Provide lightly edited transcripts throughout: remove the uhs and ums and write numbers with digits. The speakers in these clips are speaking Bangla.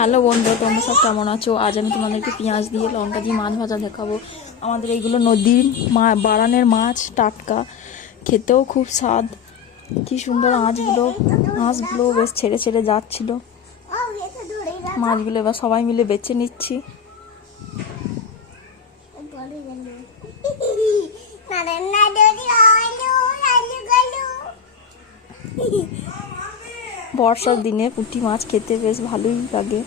হ্যালো বন্ধু, তোমরা সব কেমন আছো? আজ আমি তোমাদেরকে পেঁয়াজ দিয়ে লঙ্কা দিয়ে মাছ ভাজা দেখাবো। আমাদের এইগুলো নদীর বারানের মাছ, টাটকা, খেতেও খুব স্বাদ। কি সুন্দর আঁশগুলো বেশ ছেড়ে ছেড়ে যাচ্ছিল। মাছগুলো এবার সবাই মিলে বেছে নিচ্ছি। বর্ষার দিনে পুঁটি মাছ খেতে বেশ ভালোই লাগে।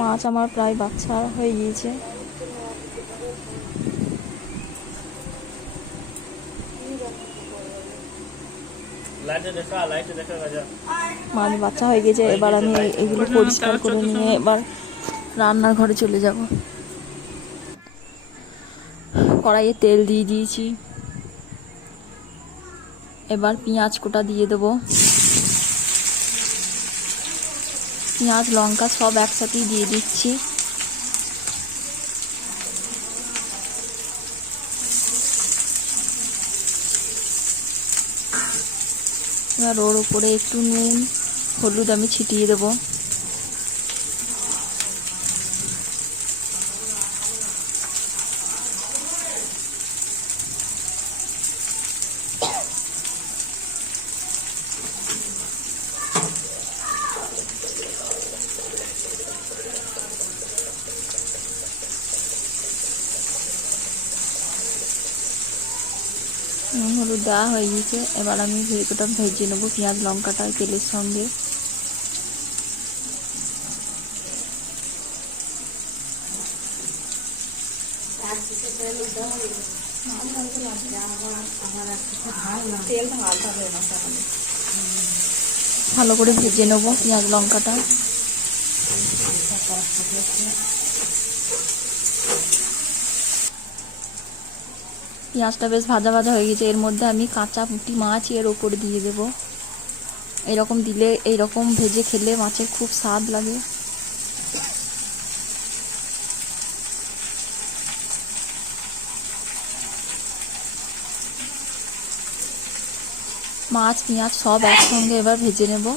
মাছ আমার প্রায় বাচ্চা হয়ে গিয়েছে। মাছ বাচ্চা হয়ে গেছে। এবার আমি এগুলো পরিষ্কার করে নিয়ে এবার রান্নার ঘরে চলে যাব। কড়াইয়ে তেল দিয়ে দিয়েছি। এবার পেঁয়াজ কোটা দিয়ে দেবো। পেঁয়াজ লঙ্কা সব একসাথেই দিয়ে দিচ্ছি। এবার ওর উপরে একটু নুন হলুদ আমি ছিটিয়ে দেবো। নুন হলুদ দেওয়া হয়ে গেছে। এবার আমি ভেজেটা ভেজে নেবো পেঁয়াজ লঙ্কাটা তেলের সঙ্গে। ভালো করে ভেজে নেবো পেঁয়াজ লঙ্কাটা। পেঁয়াজটা বেশ ভাজা ভাজা হয়ে গেছে। এর মধ্যে আমি কাঁচা পুঁটি মাছ এর ওপরে দিয়ে দেবো। এরকম দিলে, এইরকম ভেজে খেলে মাছের খুব স্বাদ লাগে। মাছ পেঁয়াজ সব একসঙ্গে এবার ভেজে নেব।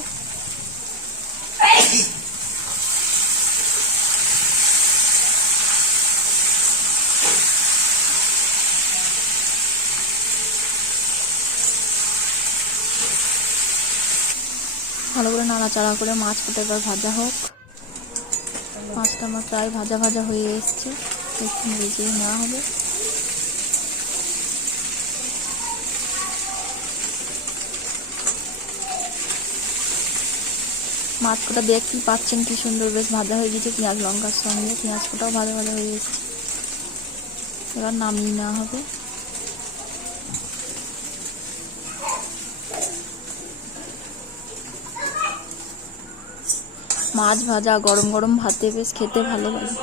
ভালো করে নাড়াচাড়া করে মাছটা এবার ভাজা হোক। মাছটা আমার প্রায় ভাজা ভাজা হয়ে এসছে, একটু ভেজে নেওয়া হবে। মাছ কোটা দেখতেই পাচ্ছেন কি সুন্দর বেশ ভাজা হয়ে গেছে পেঁয়াজ লঙ্কার সঙ্গে। পেঁয়াজ কোটাও ভাজা ভাজা হয়ে গেছে। এবার নামিয়ে নেওয়া হবে। মাছ ভাজা গরম গরম ভাতে বেশ খেতে ভালো লাগে।